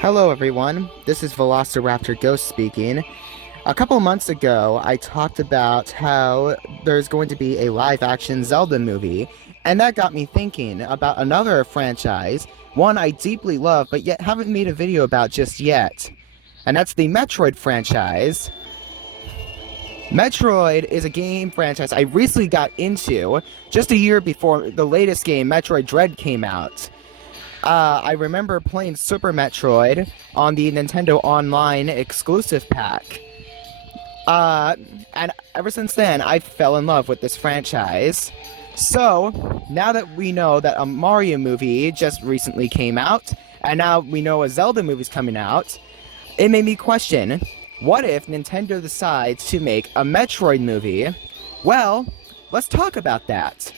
Hello everyone, this is Velociraptor Ghost speaking. A couple months ago, I talked about how there's going to be a live-action Zelda movie, and that got me thinking about another franchise, one I deeply love but yet haven't made a video about just yet, and that's the Metroid franchise. Metroid is a game franchise I recently got into just a year before the latest game, Metroid Dread, came out. I remember playing Super Metroid on the Nintendo Online exclusive pack. And ever since then, I fell in love with this franchise. So, now that we know that a Mario movie just recently came out, and now we know a Zelda movie's coming out, it made me question, what if Nintendo decides to make a Metroid movie? Well, let's talk about that.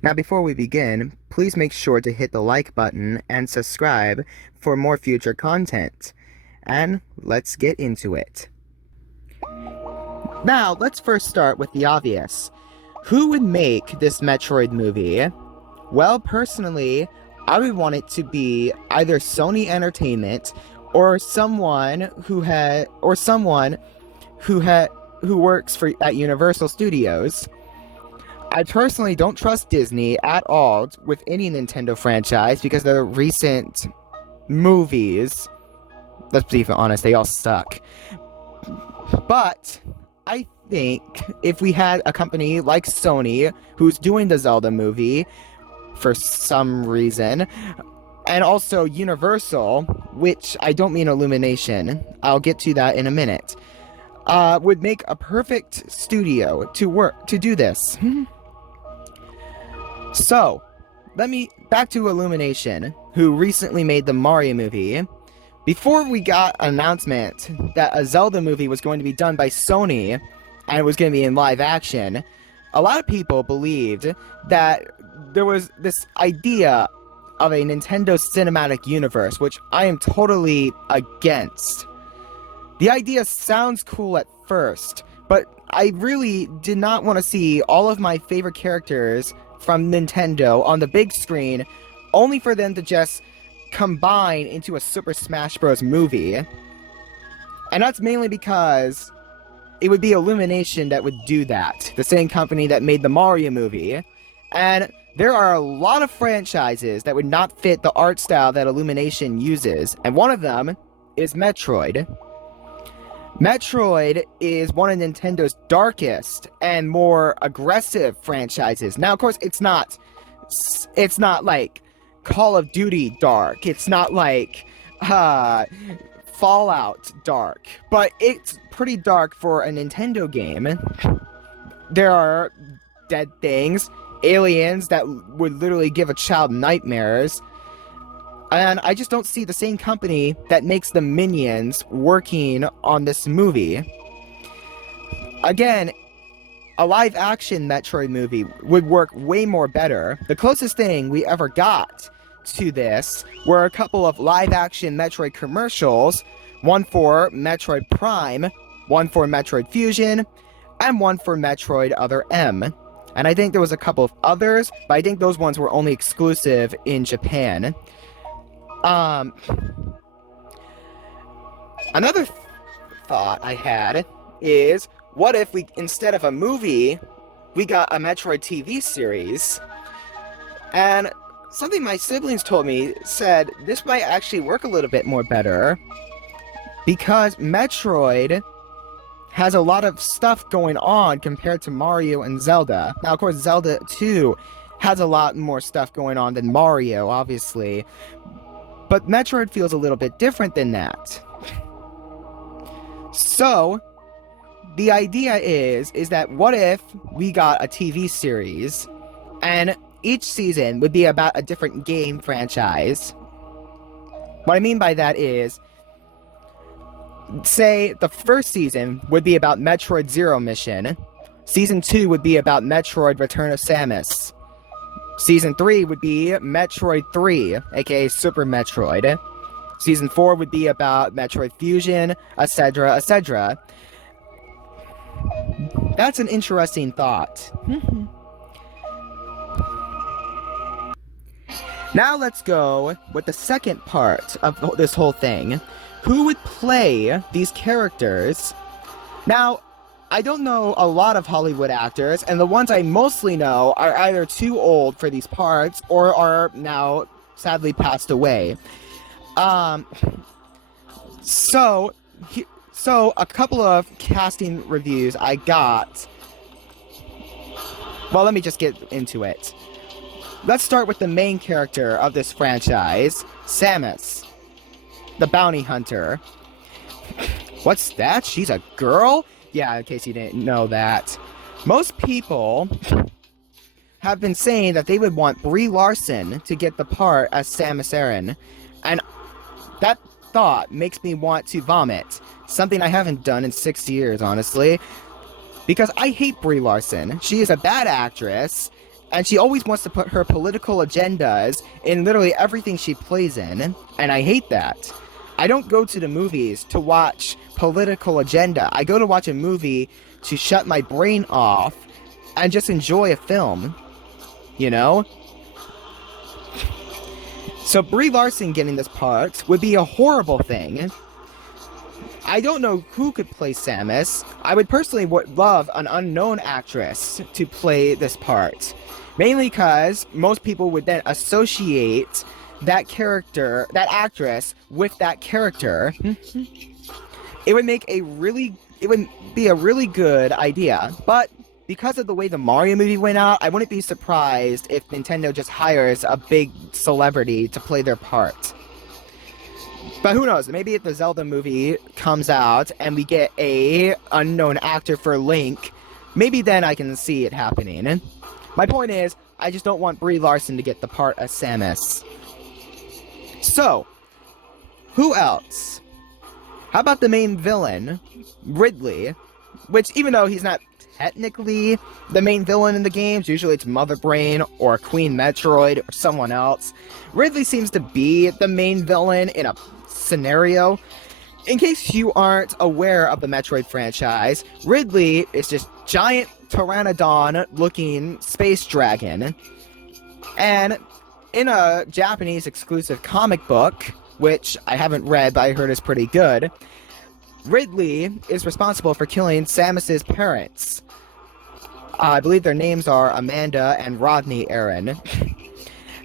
Now, before we begin, please make sure to hit the like button and subscribe for more future content. And let's get into it. Now, let's first start with the obvious. Who would make this Metroid movie? Well, personally, I would want it to be either Sony Entertainment or someone who works at Universal Studios. I personally don't trust Disney at all with any Nintendo franchise because their recent movies, let's be honest, they all suck. But I think if we had a company like Sony who's doing the Zelda movie for some reason, and also Universal, which I don't mean Illumination, I'll get to that in a minute, would make a perfect studio to do this. So, back to Illumination, who recently made the Mario movie. Before we got an announcement that a Zelda movie was going to be done by Sony, and it was going to be in live action, a lot of people believed that there was this idea of a Nintendo Cinematic Universe, which I am totally against. The idea sounds cool at first, but I really did not want to see all of my favorite characters from Nintendo on the big screen, only for them to just combine into a Super Smash Bros. Movie. And that's mainly because it would be Illumination that would do that, the same company that made the Mario movie. And there are a lot of franchises that would not fit the art style that Illumination uses, and one of them is Metroid. Metroid is one of Nintendo's darkest and more aggressive franchises. Now, of course, it's not like Call of Duty dark. It's not like Fallout dark. But it's pretty dark for a Nintendo game. There are dead things, aliens that would literally give a child nightmares. And I just don't see the same company that makes the Minions working on this movie. Again, a live-action Metroid movie would work way more better. The closest thing we ever got to this were a couple of live-action Metroid commercials, one for Metroid Prime, one for Metroid Fusion, and one for Metroid Other M. And I think there was a couple of others, but I think those ones were only exclusive in Japan. Another thought I had is, what if we, instead of a movie, we got a Metroid TV series? And something my siblings told me said this might actually work a little bit more better, because Metroid has a lot of stuff going on compared to Mario and Zelda. Now, of course, Zelda 2 has a lot more stuff going on than Mario, obviously. But Metroid feels a little bit different than that. So, the idea is that what if we got a TV series, and each season would be about a different game franchise? What I mean by that is, say the first season would be about Metroid Zero Mission, Season 2 would be about Metroid Return of Samus, Season 3 would be Metroid 3, aka Super Metroid. Season 4 would be about Metroid Fusion, etc., etc. That's an interesting thought. Now let's go with the second part of this whole thing. Who would play these characters? Now, I don't know a lot of Hollywood actors, and the ones I mostly know are either too old for these parts or are now sadly passed away. So a couple of casting reviews I got. Well, let me just get into it. Let's start with the main character of this franchise, Samus, the bounty hunter. What's that? She's a girl? Yeah, in case you didn't know that. Most people have been saying that they would want Brie Larson to get the part as Samus Aran. And that thought makes me want to vomit. Something I haven't done in 6 years, honestly. Because I hate Brie Larson. She is a bad actress, and she always wants to put her political agendas in literally everything she plays in, and I hate that. I don't go to the movies to watch political agenda. I go to watch a movie to shut my brain off and just enjoy a film, you know? So Brie Larson getting this part would be a horrible thing. I don't know who could play Samus. I would personally love an unknown actress to play this part. Mainly because most people would then associate that character, that actress, with that character. It would be a really good idea. But because of the way the Mario movie went out, I wouldn't be surprised if Nintendo just hires a big celebrity to play their part. But who knows, maybe if the Zelda movie comes out and we get a unknown actor for Link, maybe then I can see it happening. My point is, I just don't want Brie Larson to get the part as Samus. So, who else? How about the main villain, Ridley? Which, even though he's not technically the main villain in the games, usually it's Mother Brain or Queen Metroid or someone else, Ridley seems to be the main villain in a scenario. In case you aren't aware of the Metroid franchise, Ridley is just giant Pteranodon-looking space dragon. And in a Japanese exclusive comic book, which I haven't read but I heard is pretty good, Ridley is responsible for killing Samus's parents. I believe their names are Amanda and Rodney Aran.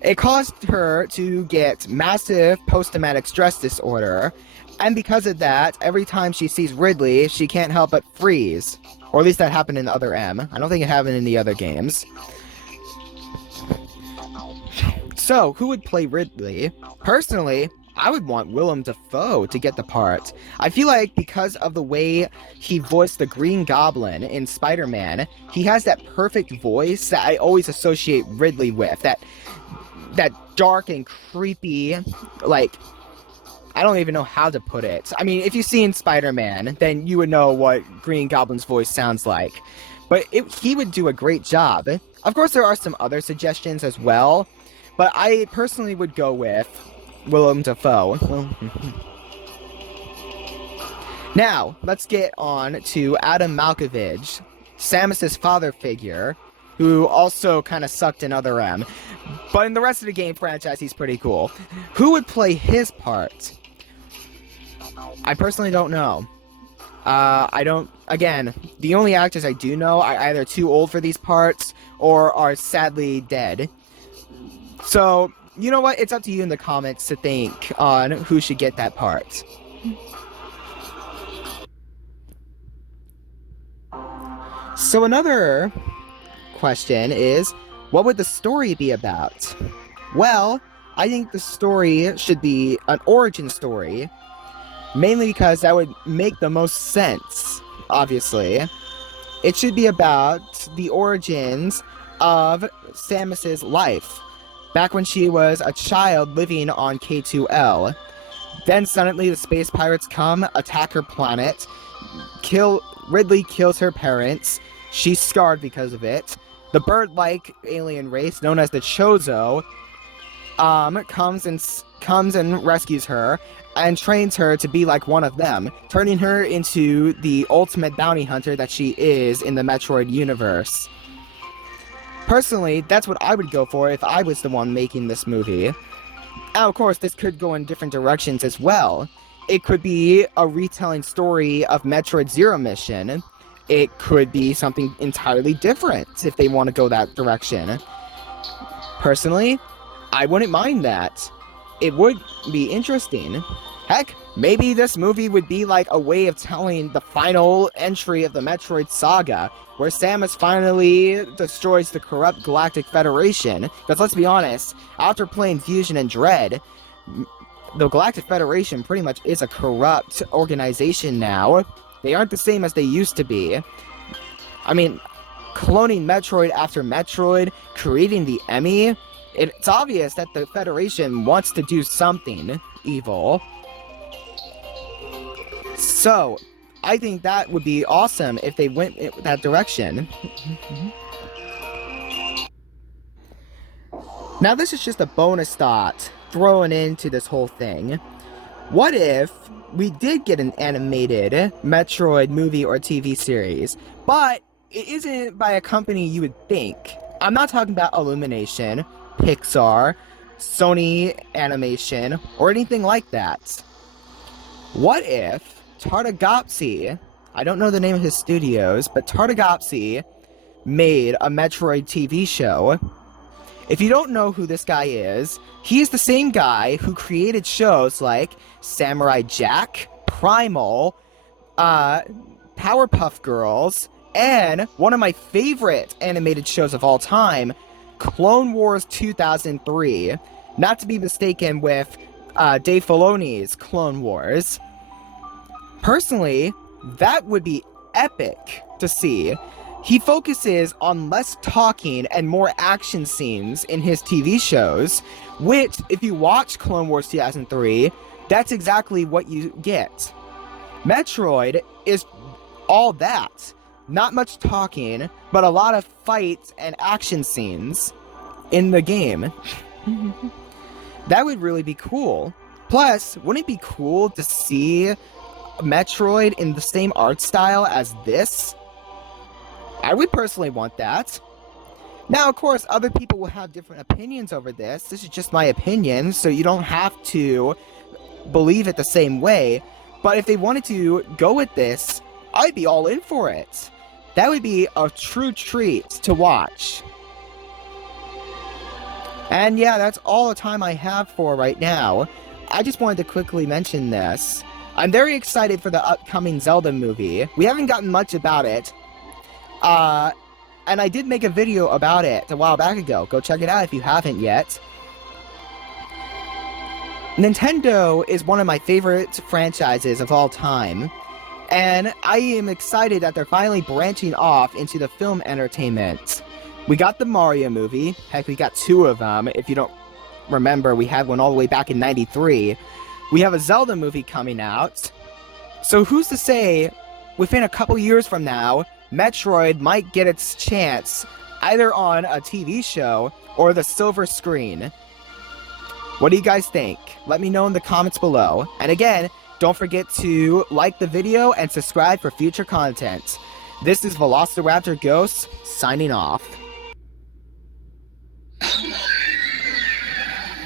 It caused her to get massive post-traumatic stress disorder, and because of that, every time she sees Ridley, she can't help but freeze. Or at least that happened in the other M. I don't think it happened in the other games. So, who would play Ridley? Personally, I would want Willem Dafoe to get the part. I feel like because of the way he voiced the Green Goblin in Spider-Man, he has that perfect voice that I always associate Ridley with. That dark and creepy, like, I don't even know how to put it. I mean, if you've seen Spider-Man, then you would know what Green Goblin's voice sounds like. But he would do a great job. Of course, there are some other suggestions as well, but I personally would go with Willem Dafoe. Now, let's get on to Adam Malkovich, Samus's father figure, who also kind of sucked in Other M. But in the rest of the game franchise, he's pretty cool. Who would play his part? I personally don't know. Again, the only actors I do know are either too old for these parts or are sadly dead. So, you know what? It's up to you in the comments to think on who should get that part. So another question is, what would the story be about? Well, I think the story should be an origin story, mainly because that would make the most sense, obviously. It should be about the origins of Samus's life, back when she was a child living on K2L. Then suddenly the space pirates come, attack her planet, Ridley kills her parents, she's scarred because of it. The bird-like alien race, known as the Chozo, comes and rescues her, and trains her to be like one of them, turning her into the ultimate bounty hunter that she is in the Metroid universe. Personally, that's what I would go for if I was the one making this movie. Now, of course, this could go in different directions as well. It could be a retelling story of Metroid Zero Mission. It could be something entirely different if they want to go that direction. Personally, I wouldn't mind that. It would be interesting. Heck, maybe this movie would be like a way of telling the final entry of the Metroid saga, where Samus finally destroys the corrupt Galactic Federation. Because let's be honest, after playing Fusion and Dread, the Galactic Federation pretty much is a corrupt organization now. They aren't the same as they used to be. I mean, cloning Metroid after Metroid, creating the Emmy, it's obvious that the Federation wants to do something evil. So, I think that would be awesome if they went in that direction. Now, this is just a bonus thought thrown into this whole thing. What if we did get an animated Metroid movie or TV series, but it isn't by a company you would think? I'm not talking about Illumination, Pixar, Sony Animation, or anything like that. What if Tartakovsky, I don't know the name of his studios, but Tartakovsky made a Metroid TV show? If you don't know who this guy is, he is the same guy who created shows like Samurai Jack, Primal, Powerpuff Girls, and one of my favorite animated shows of all time, Clone Wars 2003. Not to be mistaken with Dave Filoni's Clone Wars. Personally, that would be epic to see. He focuses on less talking and more action scenes in his TV shows, which, if you watch Clone Wars 2003, that's exactly what you get. Metroid is all that. Not much talking, but a lot of fights and action scenes in the game. That would really be cool. Plus, wouldn't it be cool to see Metroid in the same art style as this? I would personally want that. Now, of course, other people will have different opinions over this. This is just my opinion, so you don't have to believe it the same way. But if they wanted to go with this, I'd be all in for it. That would be a true treat to watch. And yeah, that's all the time I have for right now. I just wanted to quickly mention this. I'm very excited for the upcoming Zelda movie. We haven't gotten much about it. And I did make a video about it a while back ago. Go check it out if you haven't yet. Nintendo is one of my favorite franchises of all time. And I am excited that they're finally branching off into the film entertainment. We got the Mario movie. Heck, we got two of them. If you don't remember, we had one all the way back in '93. We have a Zelda movie coming out. So who's to say, within a couple years from now, Metroid might get its chance either on a TV show or the silver screen. What do you guys think? Let me know in the comments below. And again, don't forget to like the video and subscribe for future content. This is Velociraptor Ghost, signing off.